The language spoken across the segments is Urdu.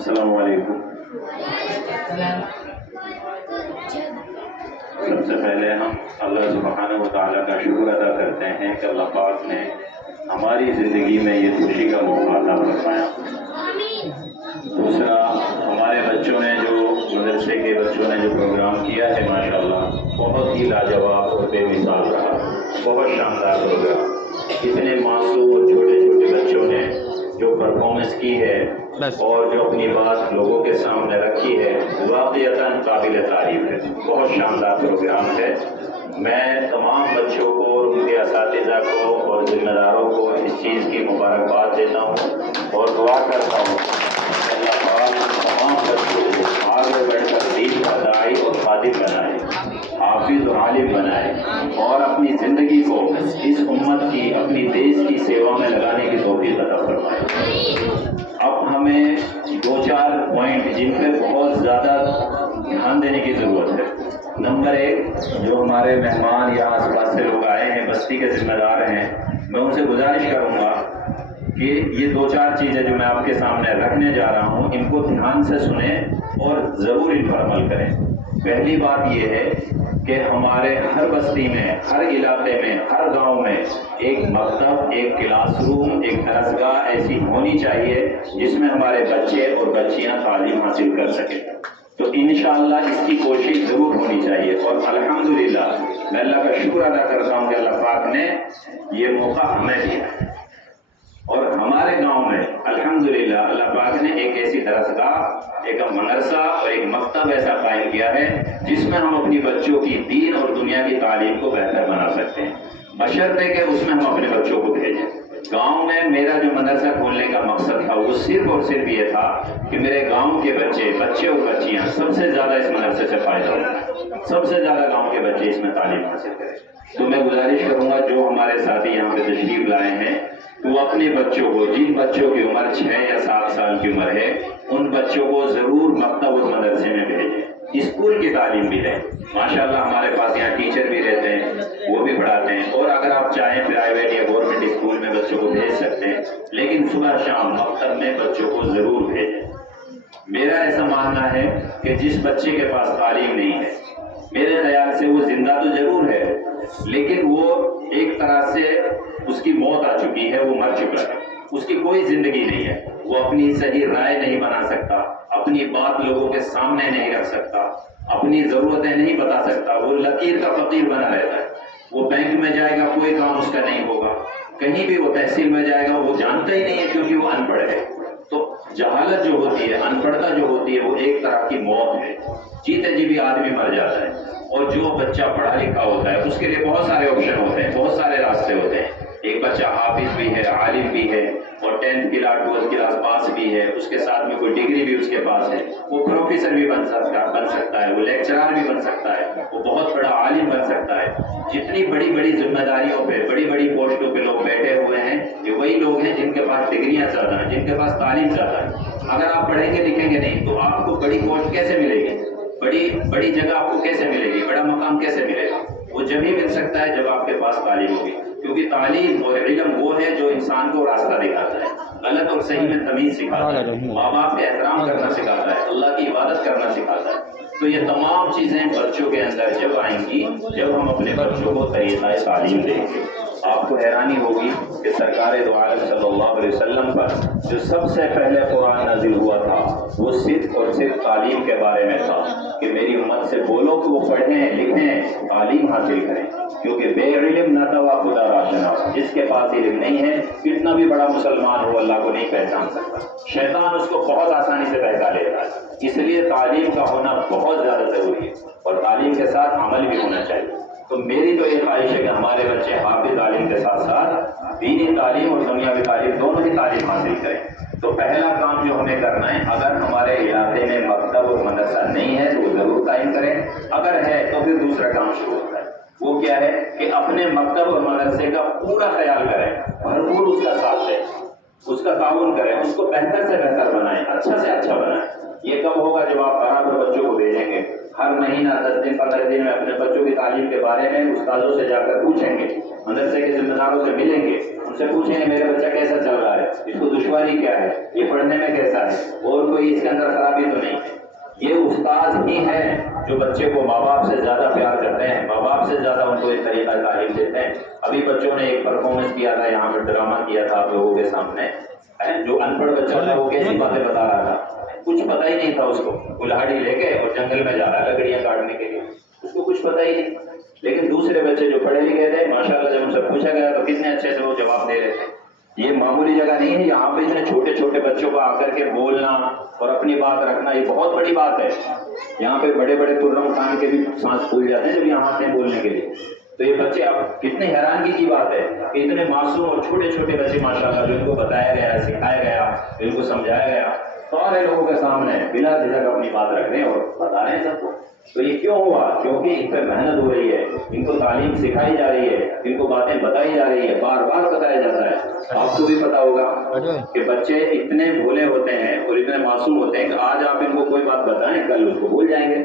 السلام علیکم۔ سب سے پہلے ہم اللہ سبحانہ و تعالیٰ کا شکر ادا کرتے ہیں کہ اللہ پاک نے ہماری زندگی میں یہ خوشی کا موقع عطا فرمایا۔ دوسرا، ہمارے بچوں نے جو مدرسے کے بچوں نے جو پروگرام کیا ہے ماشاءاللہ بہت ہی لاجواب اور بے مثال رہا، بہت شاندار پروگرام۔ اتنے معصوم اور چھوٹے چھوٹے بچوں نے جو پرفارمنس کی ہے اور جو اپنی بات لوگوں کے سامنے رکھی ہے واقعتاً قابل تعریف ہے، بہت شاندار پروگرام ہے۔ میں تمام بچوں کو اور ان کے اساتذہ کو اور ذمہ داروں کو اس چیز کی مبارکباد دیتا ہوں اور دعا کرتا ہوں کہ اللہ پاک تمام بچوں کو آگے بڑھ کر دین کا داعی اور خادم بنائے، حافظ اور عالم بنائے، اور اپنی زندگی کو اس امت کی، اپنی دیش کی سیوا میں لگانے کی توفیق عطا فرمائے۔ اب ہمیں دو چار پوائنٹ جن پہ بہت زیادہ دھیان دینے کی ضرورت ہے۔ نمبر ایک، جو ہمارے مہمان یا آس پاس سے لوگ آئے ہیں، بستی کے ذمہ دار ہیں، میں ان سے گزارش کروں گا کہ یہ دو چار چیزیں جو میں آپ کے سامنے رکھنے جا رہا ہوں ان کو دھیان سے سنیں اور ضرور ان پر عمل کریں۔ پہلی بات یہ ہے کہ ہمارے ہر بستی میں، ہر علاقے میں، ہر گاؤں میں ایک مکتب، ایک کلاس روم، ایک درسگاہ ایسی ہونی چاہیے جس میں ہمارے بچے اور بچیاں تعلیم حاصل کر سکیں۔ تو انشاءاللہ اس کی کوشش ضرور ہونی چاہیے، اور الحمدللہ میں اللہ کا شکر ادا کرتا ہوں کہ اللہ پاک نے یہ موقع ہمیں دیا ہے، اور ہمارے گاؤں میں الحمدللہ اللہ پاک نے ایک ایسی درسگاہ، ایک مدرسہ اور ایک مکتب ایسا قائم کیا ہے جس میں ہم اپنی بچوں کی دین اور دنیا کی تعلیم کو بہتر بنا سکتے ہیں، بشرطے کہ اس میں ہم اپنے بچوں کو بھیجیں۔ گاؤں میں میرا جو مدرسہ کھولنے کا مقصد تھا وہ صرف اور صرف یہ تھا کہ میرے گاؤں کے بچے اور بچیاں سب سے زیادہ اس مدرسے سے فائدہ ہو، سب سے زیادہ گاؤں کے بچے اس میں تعلیم حاصل کریں۔ تو میں گزارش کروں گا جو ہمارے ساتھی یہاں پہ تشریف لائے ہیں وہ اپنے بچوں کو، جن بچوں کی عمر 6 یا 7 سال کی عمر ہے، ان بچوں کو ضرور مکتب اور مدرسے میں بھیجیں، اسکول کی تعلیم بھی دیں۔ ماشاءاللہ ہمارے پاس یہاں ٹیچر بھی رہتے ہیں، وہ بھی پڑھاتے ہیں، اور اگر آپ چاہیں پرائیویٹ یا گورنمنٹ اسکول میں بچوں کو بھیج سکتے ہیں، لیکن صبح شام مکتب میں بچوں کو ضرور بھیجیں۔ میرا ایسا ماننا ہے کہ جس بچے کے پاس تعلیم نہیں ہے، میرے خیال سے وہ زندہ تو ضرور ہے لیکن وہ ایک طرح سے اس کی موت آ چکی ہے، وہ مر چکا ہے، اس کی کوئی زندگی نہیں ہے، وہ اپنی صحیح رائے نہیں بنا سکتا، اپنی بات لوگوں کے سامنے نہیں رکھ سکتا، اپنی ضرورتیں نہیں بتا سکتا، وہ لکیر کا فقیر بنا رہتا ہے۔ وہ بینک میں جائے گا کوئی کام اس کا نہیں ہوگا، کہیں بھی وہ تحصیل میں جائے گا وہ جانتا ہی نہیں ہے کیونکہ وہ ان پڑھ ہے۔ تو جہالت جو ہوتی ہے، ان پڑھتا جو ہوتی ہے، وہ ایک طرح کی موت ہے، جیتے جی بھی آدمی مر جاتا ہے۔ اور جو بچہ پڑھا لکھا ہوتا ہے اس کے لیے بہت سارے آپشن ہوتے ہیں، بہت سارے راستے ہوتے ہیں۔ ایک بچہ حافظ بھی ہے، عالم بھی ہے، اور 10th کلاس 12th کلاس پاس بھی ہے، اس کے ساتھ میں کوئی ڈگری بھی اس کے پاس ہے، وہ پروفیسر بھی بن سکتا ہے، وہ لیکچرار بھی بن سکتا ہے، وہ بہت بڑا عالم بن سکتا ہے۔ جتنی بڑی بڑی ذمہ داریوں پہ، بڑی بڑی پوسٹوں پہ لوگ بیٹھے ہوئے ہیں، یہ وہی لوگ ہیں جن کے پاس ڈگریاں زیادہ ہیں، جن کے پاس تعلیم زیادہ ہے۔ اگر آپ پڑھیں گے لکھیں گے نہیں تو آپ کو بڑی پوسٹ کیسے ملے گی، بڑی جگہ آپ کو کیسے ملے گی، بڑا مقام کیسے ملے گا؟ وہ جب ہی مل سکتا ہے جب آپ کے پاس تعلیم ہوگی، کیونکہ تعلیم اور علم وہ ہے جو انسان کو راستہ دکھاتا ہے، غلط اور صحیح میں تمیز سکھاتا ہے، ماں باپ کے احترام کرنا سکھاتا ہے، اللہ کی عبادت کرنا سکھاتا ہے۔ تو یہ تمام چیزیں بچوں کے اندر جب آئیں گی جب ہم اپنے بچوں کو طریقہ تعلیم دیں گے۔ آپ کو حیرانی ہوگی کہ سرکار دو عالم صلی اللہ علیہ وسلم پر جو سب سے پہلے قرآن نازل ہوا تھا وہ صرف اور صرف تعلیم کے بارے میں تھا کہ میری امت سے بولو کہ وہ پڑھیں لکھیں تعلیم حاصل کریں، کیونکہ بے علم نہ توا خدا راشنا، جس کے پاس علم نہیں ہے کتنا بھی بڑا مسلمان ہو اللہ کو نہیں پہچان سکتا، شیطان اس کو بہت آسانی سے بہکا لیتا ہے۔ اس لیے تعلیم کا ہونا بہت زیادہ ضروری ہے، اور تعلیم کے ساتھ عمل بھی ہونا چاہیے۔ تو میری تو یہ خواہش ہے کہ ہمارے بچے حافظ تعلیم کے ساتھ ساتھ دینی تعلیم اور دنیاوی تعلیم دونوں ہی تعلیم حاصل کریں۔ تو پہلا کام جو ہمیں کرنا ہے، اگر ہمارے علاقے میں مکتب اور مدرسہ نہیں ہے تو وہ ضرور قائم کریں، اگر ہے تو پھر دوسرا کام شروع ہوتا ہے، وہ کیا ہے کہ اپنے مکتب اور مدرسے کا پورا خیال کریں، بھرپور اس کا ساتھ دیں، اس کا تعاون کریں، اس کو بہتر سے بہتر بنائیں، اچھا سے اچھا بنائیں۔ یہ کب ہوگا جب آپ برابر بچوں کو بھیجیں گے، ہر مہینہ 10 دن 15 دن میں اپنے بچوں کی تعلیم کے بارے میں استادوں سے جا کر پوچھیں گے، مدرسے کے ذمہ داروں سے ملیں گے، ان سے پوچھیں کہ میرا بچہ کیسا چل رہا ہے, اس کو دشواری کیا ہے, یہ پڑھنے میں کیسا ہے, اور کوئی اس کے اندر خرابی تو نہیں ہے. یہ استاد ہی ہے جو بچے کو ماں باپ سے زیادہ پیار کرتے ہیں, ماں باپ سے زیادہ ان کو ایک طریقہ تعلیم دیتے ہیں. ابھی بچوں نے ایک پرفارمنس کیا تھا یہاں پہ, ڈرامہ کیا تھا آپ لوگوں کے سامنے. جو ان پڑھ بچہ تھا وہ کیسی باتیں بتا رہا تھا, کچھ پتہ ہی نہیں تھا اس کو. کلہاڑی لے کے اور جنگل میں جا رہا ہے لکڑیاں کاٹنے کے لیے, اس کو کچھ پتہ ہی نہیں. لیکن دوسرے بچے جو پڑھے لکھے تھے ماشاءاللہ جب ان سے پوچھا گیا تو کتنے اچھے سے وہ جواب دے رہے تھے. یہ معمولی جگہ نہیں ہے, یہاں پہ اتنے چھوٹے چھوٹے بچوں کو آ کر کے بولنا اور اپنی بات رکھنا یہ بہت بڑی بات ہے. یہاں پہ بڑے بڑے خرم خان کے بھی سانس پھول جاتے ہیں جب یہاں آتے ہیں بولنے کے لیے. تو یہ بچے اب کتنے حیرانگی کی بات ہے کہ اتنے معصوم اور چھوٹے چھوٹے بچے ماشاءاللہ جو ان کو بتایا گیا, سکھایا گیا, ان کو سمجھایا گیا, سارے لوگوں کے سامنے بلا جھجک اپنی بات رکھ رہے ہیں اور بتا رہے ہیں سب کو. تو یہ کیوں ہوا؟ کیونکہ ان پہ محنت ہو رہی ہے, ان کو تعلیم سکھائی جا رہی ہے, ان کو باتیں بتائی جا رہی ہے, بار بار بتایا جاتا ہے. آپ کو بھی پتا ہوگا کہ بچے اتنے بھولے ہوتے ہیں اور اتنے معصوم ہوتے ہیں کہ آج آپ ان کو کوئی بات بتائیں کل اس کو بھول جائیں گے.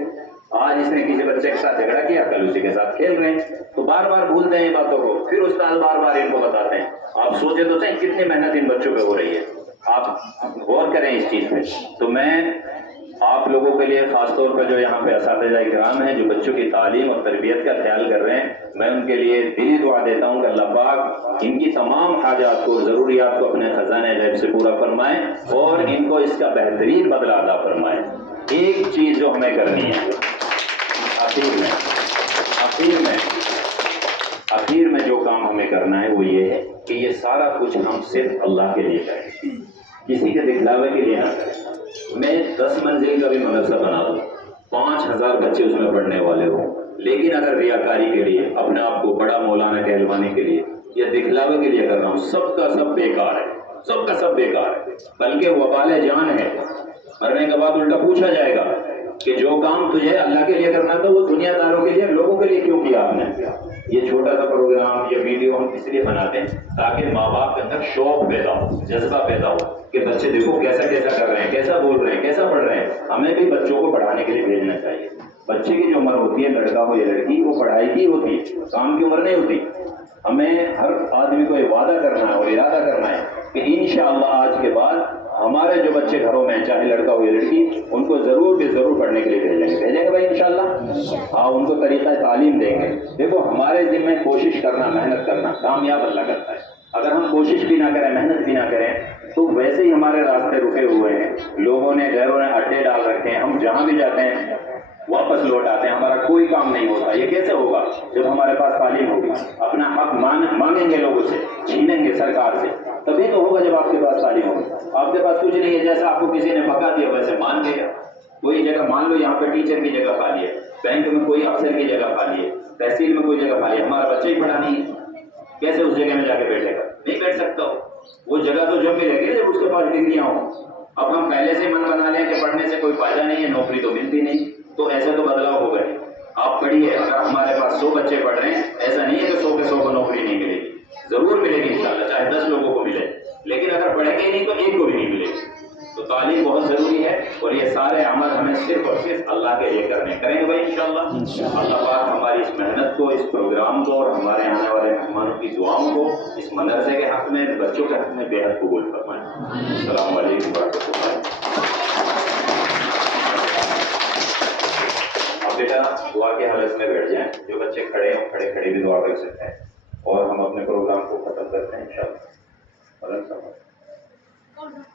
آج اس نے کسی بچے کے ساتھ جھگڑا کیا, کل اسی کے ساتھ کھیل رہے ہیں, تو بار بار بھولتے ہیں باتوں کو, پھر استاد بار بار ان کو بتاتے ہیں. آپ سوچے تو صحیح کتنی محنت ان بچوں پہ ہو رہی ہے, آپ غور کریں اس چیز پہ. تو میں آپ لوگوں کے لیے خاص طور پر جو یہاں پہ اساتذہ کرام ہیں جو بچوں کی تعلیم اور تربیت کا خیال کر رہے ہیں, میں ان کے لیے دلی دعا دیتا ہوں کہ اللہ پاک ان کی تمام حاجات کو, ضروریات کو اپنے خزانہ غیب سے پورا فرمائیں اور ان کو اس کا بہترین بدلہ عطا فرمائیں. ایک چیز جو ہمیں کرنی ہے آخر میں جو کام ہمیں کرنا ہے وہ یہ ہے کہ یہ سارا کچھ ہم صرف اللہ کے لیے کریں, کسی کے دکھلاوے کے لیے نہ کریں. میں 10 منزل کا بھی مدرسہ بنا دوں, 5000 بچے اس میں پڑھنے والے ہوں, لیکن اگر ریاکاری کے لیے, اپنے آپ کو بڑا مولانا کہلوانے کے لیے یا دکھلاوے کے لیے کر رہا ہوں, سب کا سب بیکار ہے, سب کا سب بیکار ہے. بلکہ وبال جان ہے. مرنے کے بعد الٹا پوچھا جائے گا کہ جو کام تجھے اللہ کے لیے کرنا تھا وہ دنیا داروں کے لیے, لوگوں کے لیے کیوں کیا آپ نے. یہ چھوٹا سا پروگرام یا ویڈیو ہم اس لیے بناتے ہیں تاکہ ماں باپ کے اندر شوق پیدا ہو, جذبہ پیدا ہو کہ بچے دیکھو کیسا کیسا کر رہے ہیں, کیسا بول رہے ہیں, کیسا پڑھ رہے ہیں. ہمیں بھی بچوں کو پڑھانے کے لیے بھیجنا چاہیے. بچے کی جو عمر ہوتی ہے, لڑکا ہو یا لڑکی, وہ پڑھائی کی ہوتی ہے, کام کی عمر نہیں ہوتی. ہمیں ہر آدمی کو یہ وعدہ کرنا ہے اور ارادہ کرنا ہے کہ انشاءاللہ آج کے بعد ہمارے جو بچے گھروں میں, چاہے لڑکا ہو یا لڑکی, ان کو ضرور پڑھنے کے لیے بھیجیں گے بھائی انشاءاللہ. ہاں, ان کو طریقہ تعلیم دیں گے. دیکھو ہمارے ذمہ کوشش کرنا, محنت کرنا, کامیاب اللہ کرتا ہے. اگر ہم کوشش بھی نہ کریں, محنت بھی نہ کریں, تو ویسے ہی ہمارے راستے رکے ہوئے ہیں. لوگوں نے, غیروں نے اڈے ڈال رکھے ہیں, ہم جہاں بھی جاتے ہیں واپس لوٹ آتے ہیں, ہمارا کوئی کام نہیں ہوتا. یہ کیسے ہوگا؟ جب ہمارے پاس تعلیم ہوگی, اپنا حق مانگیں گے لوگوں سے, چھینیں گے سرکار سے, تبھی تو ہوگا جب آپ کے پاس تعلیم ہوگی. آپ کے پاس کچھ نہیں ہے, جیسا آپ کو کسی نے پکا دیا ویسے مان گیا. کوئی جگہ مان لو یہاں پہ ٹیچر کی جگہ خالی ہے, بینک میں کوئی افسر کی جگہ خالی ہے, تحصیل میں کوئی جگہ خالی ہے, ہمارا بچہ ہی پڑھا نہیں ہے, کیسے اس جگہ میں جا کے بیٹھے گا؟ نہیں بیٹھ سکتا ہو. وہ جگہ تو جب ملے گی جب اس کے پاس ڈگریاں ہوں. اب ہم پہلے سے من بنا لیں کہ پڑھنے سے کوئی فائدہ نہیں ہے, نوکری تو ملتی نہیں, تو ایسے تو بدلاؤ ہو گئے. آپ پڑھیے, اگر ہمارے پاس 100 بچے پڑھ رہے ہیں, ایسا نہیں ہے کہ 100 کے 100 کو نوکری نہیں ملے گی, ضرور ملے گی انشاءاللہ, چاہے 10 لوگوں کو ملے. لیکن اگر پڑھیں گے نہیں تو ایک کو بھی نہیں ملے گی. تو تعلیم بہت ضروری ہے, اور یہ سارے عمل ہمیں صرف اور صرف اللہ کے لیے کریں گے بھائی انشاءاللہ. اللہ پاک ہماری اس محنت کو, اس پروگرام کو, اور ہمارے آنے والے مہمانوں کی دعاؤں کو اس مدرسے کے حق میں, بچوں کے حق میں بے حد قبول فرمائیں. السلام علیکم ورحمۃ اللہ. آپ بیٹا دعا کے حالت میں بیٹھ جائیں, جو بچے کھڑے ہیں کھڑے بھی دعا کر سکتے ہیں, اور ہم اپنے پروگرام کو ختم کرتے ہیں انشاءاللہ.